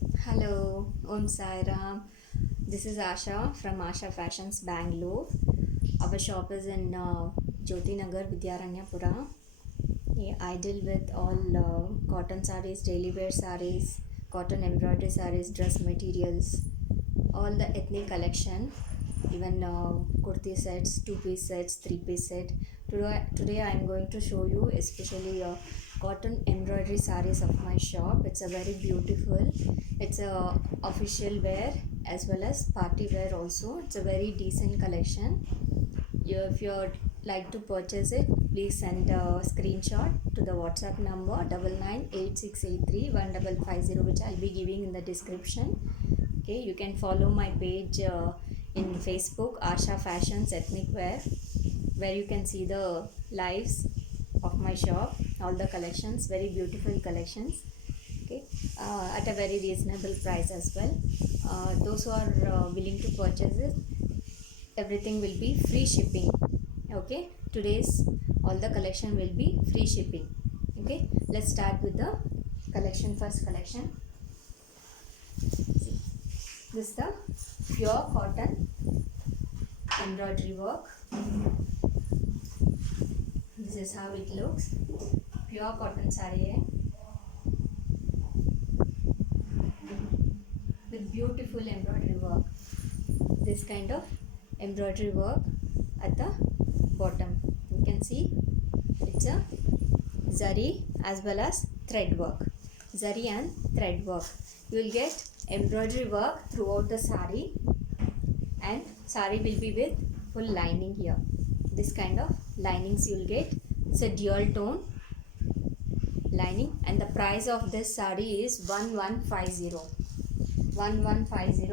Hello, Om Sai Ram. This is Asha from Asha Fashions, Bangalore. Our shop is in Jyoti Nagar, Vidyaranyapura. Yeah, I deal with all cotton sarees, daily wear sarees, cotton embroidery sarees, dress materials, all the ethnic collection, even kurti sets, two-piece sets, three-piece set. Today I am going to show you especially cotton embroidery sarees of my shop. It's a very beautiful. It's a official wear as well as party wear also. It's a very decent collection. If you'd like to purchase it, please send a screenshot to the WhatsApp number 9986831550, which I'll be giving in the description. Okay, you can follow my page in Facebook, Asha Fashions Ethnic Wear, where you can see the lives of my shop, all the collections, very beautiful collections. Okay, at a very reasonable price as well. Those who are willing to purchase it, everything will be free shipping. Okay, today's all the collection will be free shipping. Okay, let's start with the collection. First collection. See, this is the pure cotton embroidery work. This is how it looks. Pure cotton saree hai, with beautiful embroidery work. This kind of embroidery work at the bottom. You can see it's a zari as well as thread work. Zari and thread work. You will get embroidery work throughout the sari, and sari will be with full lining here. This kind of linings you will get. It's a dual tone lining, and the price of this sari is 1150. 1150.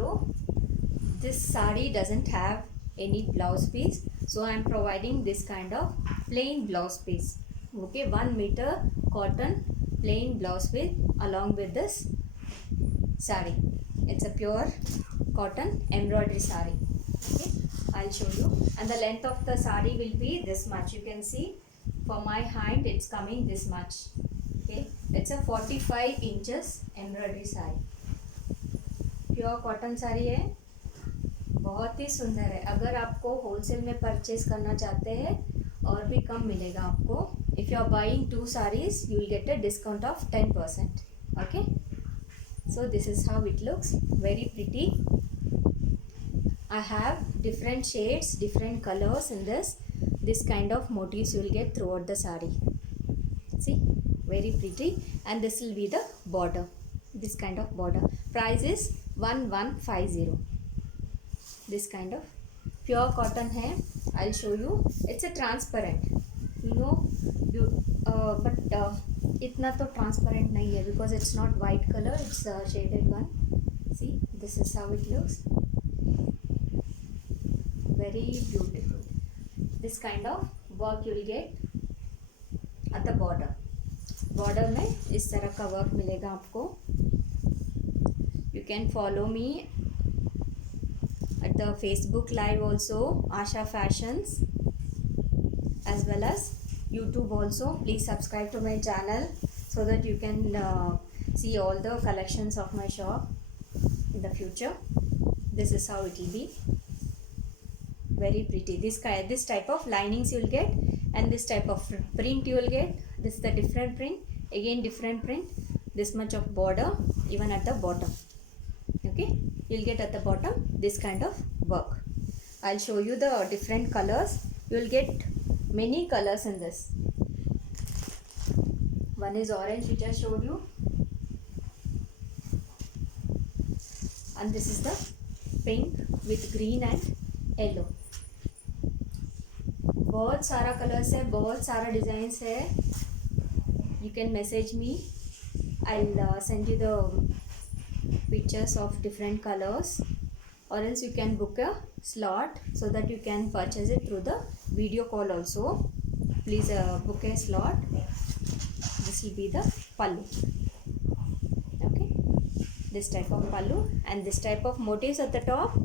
This sari doesn't have any blouse piece, so I am providing this kind of plain blouse piece. Okay, 1 meter cotton plain blouse piece along with this sari. It's a pure cotton embroidery sari. Okay, I'll show you. And the length of the sari will be this much. You can see for my hand it's coming this much. Okay, it's a 45 inches embroidery sari. Pure cotton sari है, बहुत ही सुंदर है. अगर आपको wholesale में purchase करना चाहते हैं और भी कम मिलेगा आपको. If you are buying 2 sarees you will get a discount of 10%. Okay, so this is how it looks. Very pretty. I have different shades, different colors in this kind of motifs you will get throughout the saree. See, very pretty. And this will be the border, this kind of border. Price is 1150. This kind of pure cotton hai. I'll show you. It's a transparent, you know, but itna to transparent nahi hai because it's not white color, it's a shaded one. See, this is how it looks. Very beautiful. This kind of work you will get at the border. Border में इस तरह का work मिलेगा आपको. You can follow me at the Facebook live also, Asha Fashions, as well as YouTube also. Please subscribe to my channel so that you can see all the collections of my shop in the future. This is how it will be. Very pretty. This type of linings you will get, and this type of print you will get. This is the different print. Again different print. This much of border even at the bottom. Okay, you'll get at the bottom this kind of work. I'll show you the different colors. You'll get many colors in this. One is orange, which I showed you, and this is the pink with green and yellow. बहुत सारा colours है, बहुत सारा designs है. You can message me. I'll send you the pictures of different colors, or else you can book a slot so that you can purchase it through the video call also. Please book a slot. This will be the pallu. Okay, this type of pallu, and this type of motifs at the top,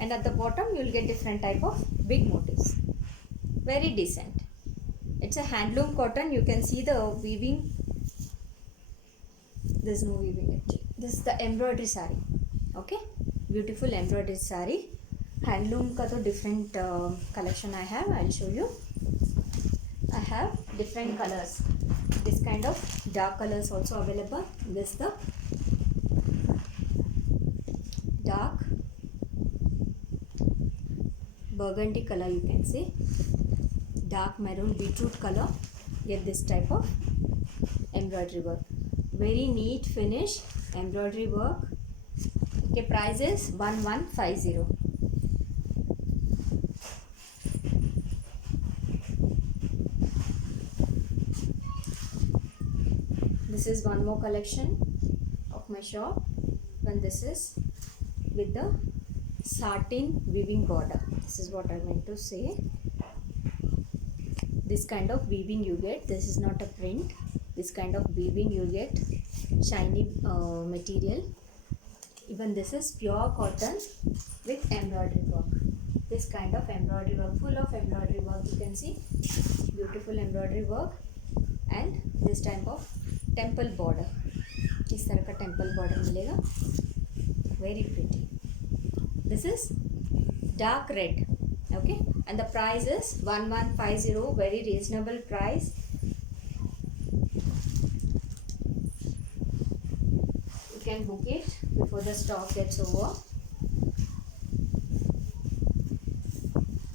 and at the bottom you will get different type of big motifs. Very decent. It's a handloom cotton. You can see the weaving. There's no weaving actually. This the embroidery sari. Okay, beautiful embroidery sari. Handloom का तो different collection I have. I will show you. I have different colors. This kind of dark colors also available. This the dark burgundy color, you can see. Dark maroon beetroot color. Get this type of embroidery work. Very neat finish embroidery work. Okay, price is 1150. This is one more collection of my shop, and this is with the satin weaving border. This is what I meant to say. This kind of weaving you get. This is not a print. This kind of weaving you get. Shiny material. Even this is pure cotton with embroidery work. This kind of embroidery work, full of embroidery work, you can see. Beautiful embroidery work. And this type of temple border. इस तरह का temple border मिलेगा. Very pretty. This is dark red. Okay, and the price is 1150. Very reasonable price. You can book it before the stock gets over.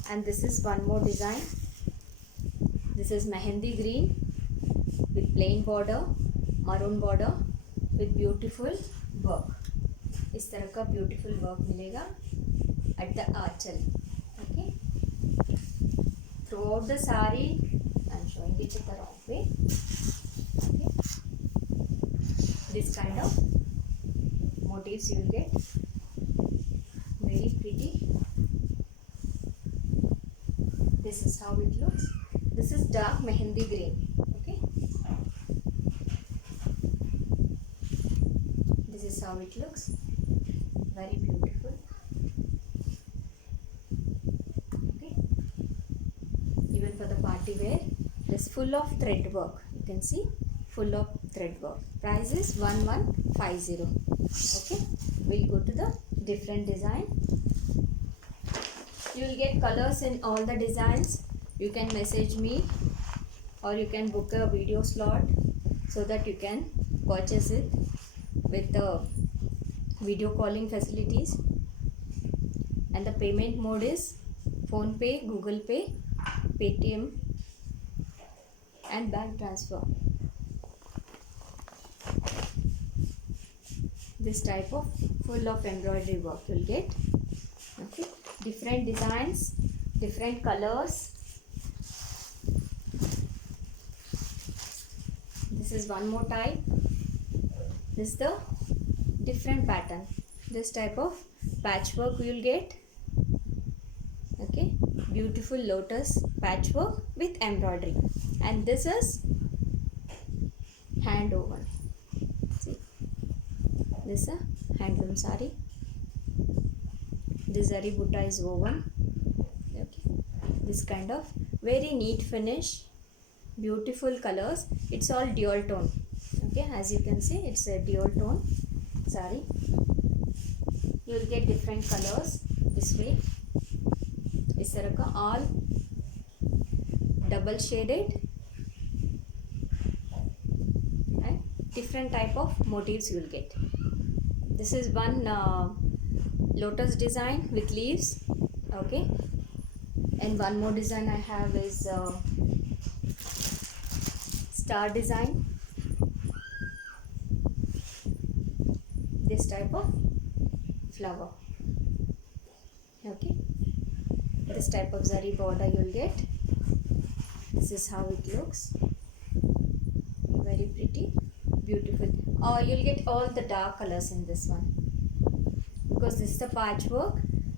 And this is one more design. This is mehendi green with plain border, maroon border with beautiful work. इस तरह का beautiful work मिलेगा at the Aanchal. Okay. Throughout the saree, I am showing it the wrong way. Okay. This kind of motifs you will get. Very pretty. This is how it looks. This is dark mehendi green. Okay. This is how it looks. Very beautiful. Okay. Even for the party wear, this full of thread work. You can see full of thread work. Price is 1150. Okay. We'll go to the different design. You will get colors in all the designs. You can message me or you can book a video slot so that you can purchase it with the video calling facilities. And the payment mode is Phone Pay, Google Pay, Paytm and bank transfer. This type of full of embroidery work you'll get. Okay, different designs, different colors. This is one more type. This is the different pattern. This type of patchwork you will get. Okay, beautiful lotus patchwork with embroidery. And this is hand woven. See, this is a handloom sari. This zari butta is woven. Okay, this kind of very neat finish, beautiful colors. It's all dual tone. Okay, as you can see, it's a dual tone sari. You will get different colors this way. इस तरह का all double shaded and different type of motifs you will get. This is one lotus design with leaves. Okay, and one more design I have is star design. This type of flower. Okay, this type of zari border you will get. This is how it looks. Very pretty, beautiful. You will get all the dark colors in this one. Because this is the patchwork,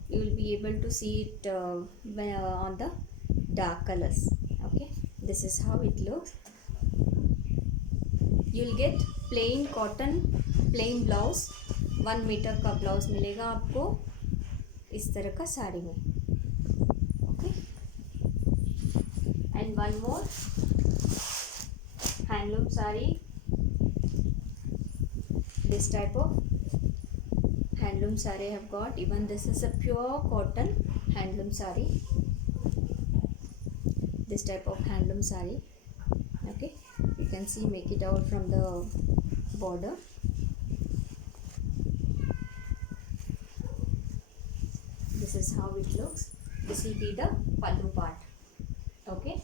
you will be able to see it on the dark colors. Okay, this is how it looks. You will get plain cotton, plain blouse. 1 metre का blouse मिलेगा आपको इस तरह का साड़ी में. Okay, and one more handloom sari this type of handloom saree I have got. Even this is a pure cotton handloom saree. This type of handloom saree. Okay, you can see, make it out from the border. This is how it looks. This will be the pallu part. Okay,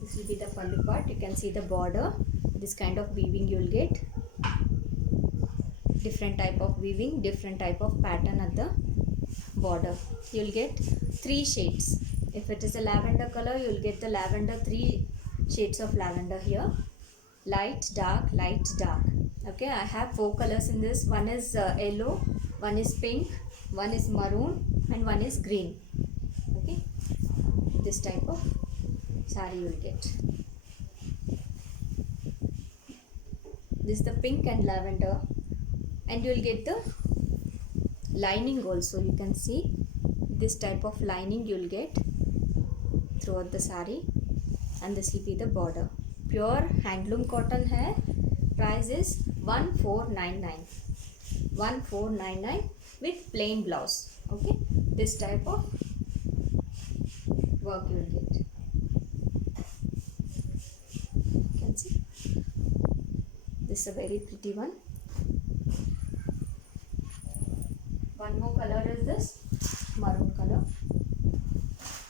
this will be the pallu part. You can see the border. This kind of weaving you will get. Different type of weaving, different type of pattern at the border. You will get 3 shades. If it is a lavender color, you will get the lavender, 3 shades of lavender here. Light, dark, light, dark. Okay, I have 4 colors in this. One is yellow, one is pink, one is maroon, and one is green. Okay, this type of saree you will get. This is the pink and lavender, and you will get the lining also. You can see this type of lining you will get throughout the saree, and this will be the border. Pure handloom cotton hai. Price is 1499. 1499 with plain blouse. Okay, this type of work you will get. You can see this is a very pretty one. One more color is this maroon color.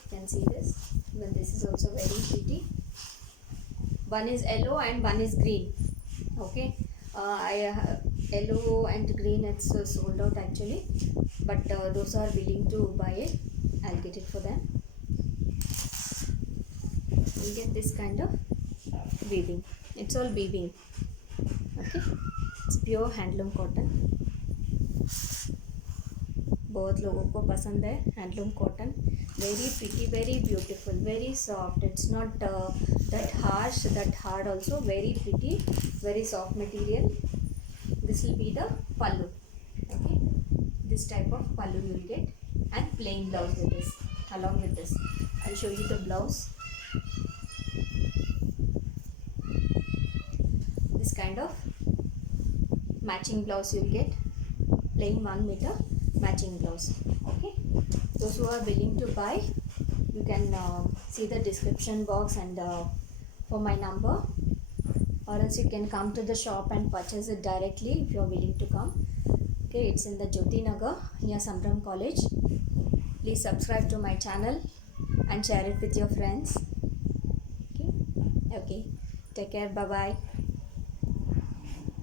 You can see this. Even this is also very pretty. One is yellow and one is green. Okay, yellow and green, it's sold out actually, but those are willing to buy it, I'll get it for them. You get this kind of weaving. It's all weaving. Okay, it's pure handloom cotton. बहुत लोगों को पसंद है handloom cotton. Very pretty, very beautiful, very soft. It's not that harsh, that hard also. Very pretty, very soft material. This will be the pallu. Okay, this type of pallu you will get, and plain blouse with this. Along with this, I'll show you the blouse. This kind of matching blouse you will get. Plain 1 meter matching blouse. Okay, those who are willing to buy, you can see the description box and for my number, or else you can come to the shop and purchase it directly if you are willing to come. Okay, it's in the Jyoti Nagar near Sambram College. Please subscribe to my channel and share it with your friends. Okay, take care. Bye bye.